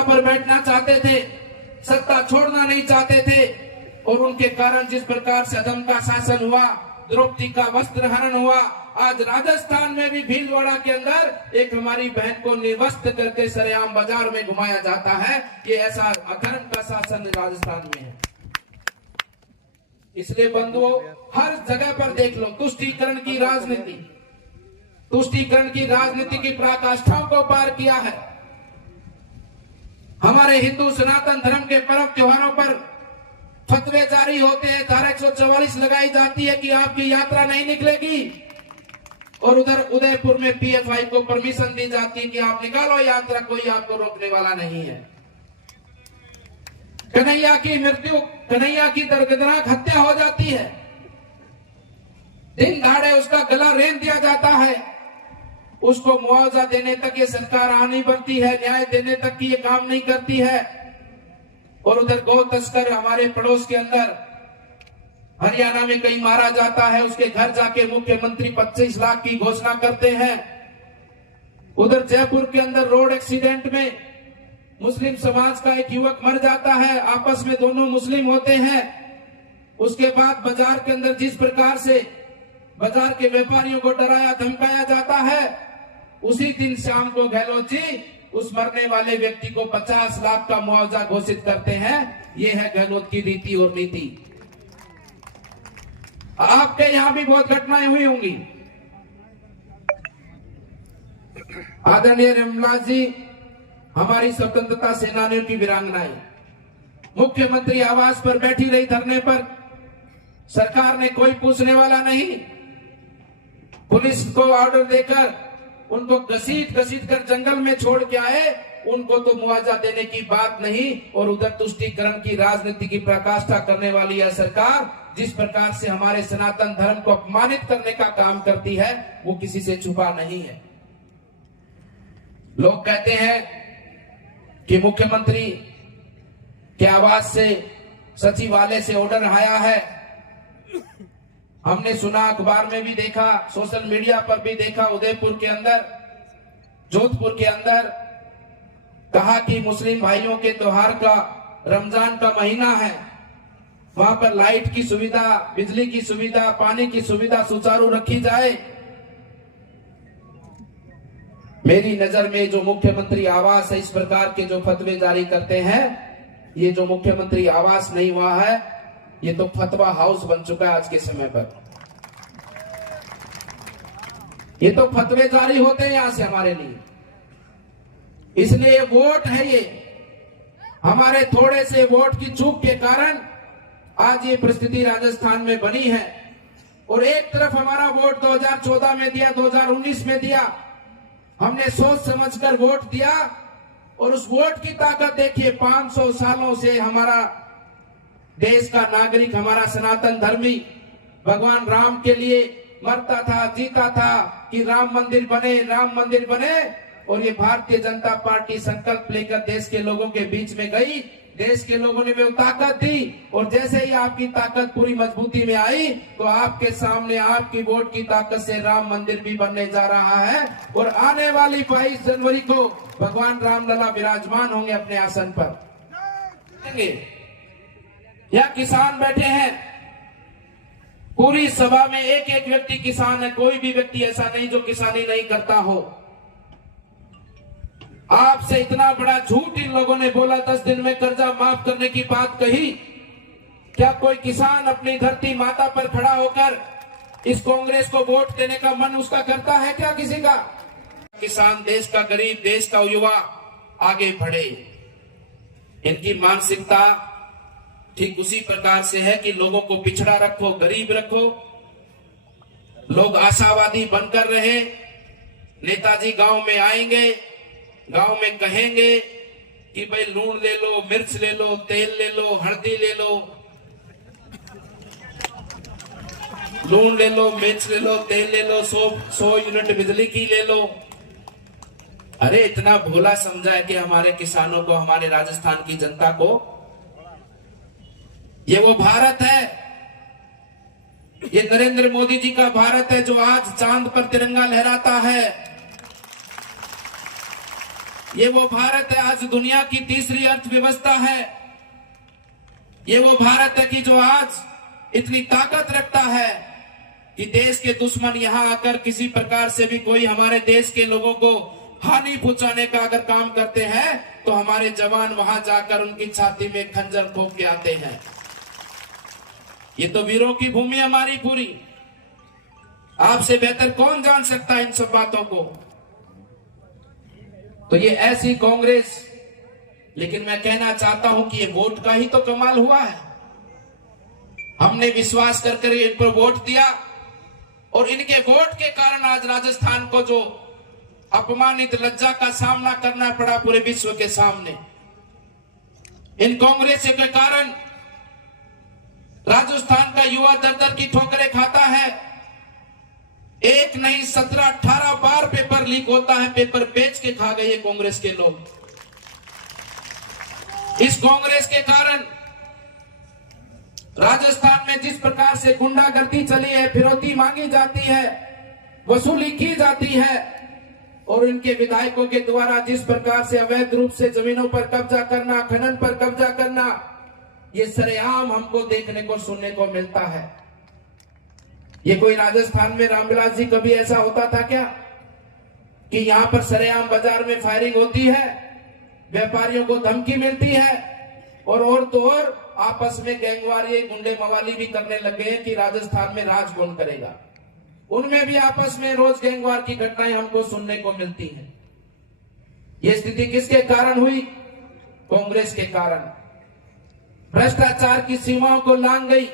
सत्ता पर बैठना चाहते थे, सत्ता छोड़ना नहीं चाहते थे, और उनके कारण जिस प्रकार से अधम का शासन हुआ, द्रौपदी का वस्त्र हरण हुआ, आज राजस्थान में भी भीलवाड़ा के अंदर एक हमारी बहन को निर्वस्त्र करके सरेआम बाजार में घुमाया जाता है। ये ऐसा अधर्म का शासन राजस्थान में है। इसलिए बंधुओं, हर जगह पर देख लो तुष्टीकरण की राजनीति, तुष्टीकरण की राजनीति की पराकाष्ठाओं को पार किया है। हमारे हिंदू सनातन धर्म के पर्व त्योहारों पर फतवे जारी होते हैं, धारा 144 लगाई जाती है कि आपकी यात्रा नहीं निकलेगी, और उधर उदयपुर में पीएफआई को परमिशन दी जाती है कि आप निकालो यात्रा, कोई आपको रोकने वाला नहीं है। कन्हैया की मृत्यु, कन्हैया की दर्दनाक हत्या हो जाती है, दिन दहाड़े उसका गला रेंग दिया जाता है, उसको मुआवजा देने तक ये सरकार आ नहीं बनती है, न्याय देने तक की ये काम नहीं करती है। और उधर गौ तस्कर हमारे पड़ोस के अंदर हरियाणा में कहीं मारा जाता है, उसके घर जाके मुख्यमंत्री 25 लाख की घोषणा करते हैं। उधर जयपुर के अंदर रोड एक्सीडेंट में मुस्लिम समाज का एक युवक मर जाता है, आपस में दोनों मुस्लिम होते हैं। उसके बाद बाजार के अंदर जिस प्रकार से बाजार के व्यापारियों को डराया धमकाया जाता है, उसी दिन शाम को गहलोत जी उस मरने वाले व्यक्ति को 50 लाख का मुआवजा घोषित करते हैं। ये है गहलोत की रीति और नीति। आपके यहां भी बहुत घटनाएं हुई होंगी। आदरणीय रमलाल जी, हमारी स्वतंत्रता सेनानियों की वीरांगनाएं मुख्यमंत्री आवास पर बैठी रही धरने पर, सरकार ने कोई पूछने वाला नहीं। पुलिस को ऑर्डर देकर उनको घसीट घसीट कर जंगल में छोड़ के आए, उनको तो मुआवजा देने की बात नहीं। और उधर तुष्टीकरण की राजनीति की पराकाष्ठा करने वाली यह सरकार जिस प्रकार से हमारे सनातन धर्म को अपमानित करने का काम करती है, वो किसी से छुपा नहीं है। लोग कहते हैं कि मुख्यमंत्री के आवास से, सचिवालय से ऑर्डर आया है। हमने सुना, अखबार में भी देखा, सोशल मीडिया पर भी देखा, उदयपुर के अंदर, जोधपुर के अंदर कहा कि मुस्लिम भाइयों के त्योहार का, रमजान का महीना है, वहां पर लाइट की सुविधा, बिजली की सुविधा, पानी की सुविधा सुचारू रखी जाए। मेरी नजर में जो मुख्यमंत्री आवास है, इस प्रकार के जो फतवे जारी करते हैं, ये जो मुख्यमंत्री आवास नहीं हुआ है, ये तो फतवा हाउस बन चुका है आज के समय पर। ये तो फतवे जारी होते हैं यहां से हमारे लिए। इसलिए ये वोट है, ये हमारे थोड़े से वोट की चूक के कारण आज ये परिस्थिति राजस्थान में बनी है। और एक तरफ हमारा वोट 2014 में दिया, 2019 में दिया, हमने सोच समझकर वोट दिया, और उस वोट की ताकत देखिए। 500 सालों से हमारा देश का नागरिक, हमारा सनातन धर्मी भगवान राम के लिए मरता था, जीता था कि राम मंदिर बने, राम मंदिर बने। और ये भारतीय जनता पार्टी संकल्प लेकर देश के लोगों के बीच में गई, देश के लोगों ने वो ताकत दी, और जैसे ही आपकी ताकत पूरी मजबूती में आई, तो आपके सामने आपकी वोट की ताकत से राम मंदिर भी बनने जा रहा है। और आने वाली 22 जनवरी को भगवान रामलला विराजमान होंगे अपने आसन पर। या किसान बैठे हैं, पूरी सभा में एक एक व्यक्ति किसान है, कोई भी व्यक्ति ऐसा नहीं जो किसानी नहीं करता हो। आपसे इतना बड़ा झूठ इन लोगों ने बोला, 10 दिन में कर्जा माफ करने की बात कही। क्या कोई किसान अपनी धरती माता पर खड़ा होकर इस कांग्रेस को वोट देने का मन उसका करता है क्या किसी का? किसान, देश का गरीब, देश का युवा आगे बढ़े, इनकी मानसिकता ठीक उसी प्रकार से है कि लोगों को पिछड़ा रखो, गरीब रखो, लोग आशावादी बनकर रहे। नेताजी गांव में आएंगे, गांव में कहेंगे कि भाई लूण ले लो, मिर्च ले लो, तेल ले लो, हल्दी ले लो, लूण ले लो, मिर्च ले लो, तेल ले लो, 100 यूनिट बिजली की ले लो। अरे इतना भोला समझा है कि हमारे किसानों को, हमारे राजस्थान की जनता को। ये वो भारत है, ये नरेंद्र मोदी जी का भारत है जो आज चांद पर तिरंगा लहराता है। ये वो भारत है आज दुनिया की तीसरी अर्थव्यवस्था है। ये वो भारत है कि जो आज इतनी ताकत रखता है कि देश के दुश्मन यहां आकर किसी प्रकार से भी कोई हमारे देश के लोगों को हानि पहुंचाने का अगर काम करते हैं तो हमारे जवान वहां जाकर उनकी छाती में खंजर ठोक के आते हैं। ये तो वीरों की भूमि हमारी पूरी। आपसे बेहतर कौन जान सकता है इन सब बातों को। तो ये ऐसी कांग्रेस, लेकिन मैं कहना चाहता हूं कि ये वोट का ही तो कमाल हुआ है। हमने विश्वास कर इन पर वोट दिया और इनके वोट के कारण आज राजस्थान को जो अपमानित लज्जा का सामना करना पड़ा पूरे विश्व के सामने, इन कांग्रेस के कारण राजस्थान का युवा दर दर की ठोकरें खाता है। एक नहीं 17-18 बार पेपर लीक होता है, पेपर बेच के खा गए कांग्रेस के लोग। इस कांग्रेस के कारण राजस्थान में जिस प्रकार से गुंडागर्दी चली है, फिरौती मांगी जाती है, वसूली की जाती है और इनके विधायकों के द्वारा जिस प्रकार से अवैध रूप से जमीनों पर कब्जा करना, खनन पर कब्जा करना, ये सरेआम हमको देखने को सुनने को मिलता है। ये कोई राजस्थान में रामविलास जी कभी ऐसा होता था क्या कि यहां पर सरेआम बाजार में फायरिंग होती है, व्यापारियों को धमकी मिलती है और तो और आपस में गैंगवारी गुंडे मवाली भी करने लग गए कि राजस्थान में राज कौन करेगा। उनमें भी आपस में रोज गैंगवार की घटनाएं हमको सुनने को मिलती हैं। ये स्थिति किसके कारण हुई? कांग्रेस के कारण। भ्रष्टाचार की सीमाओं को लांघ गई।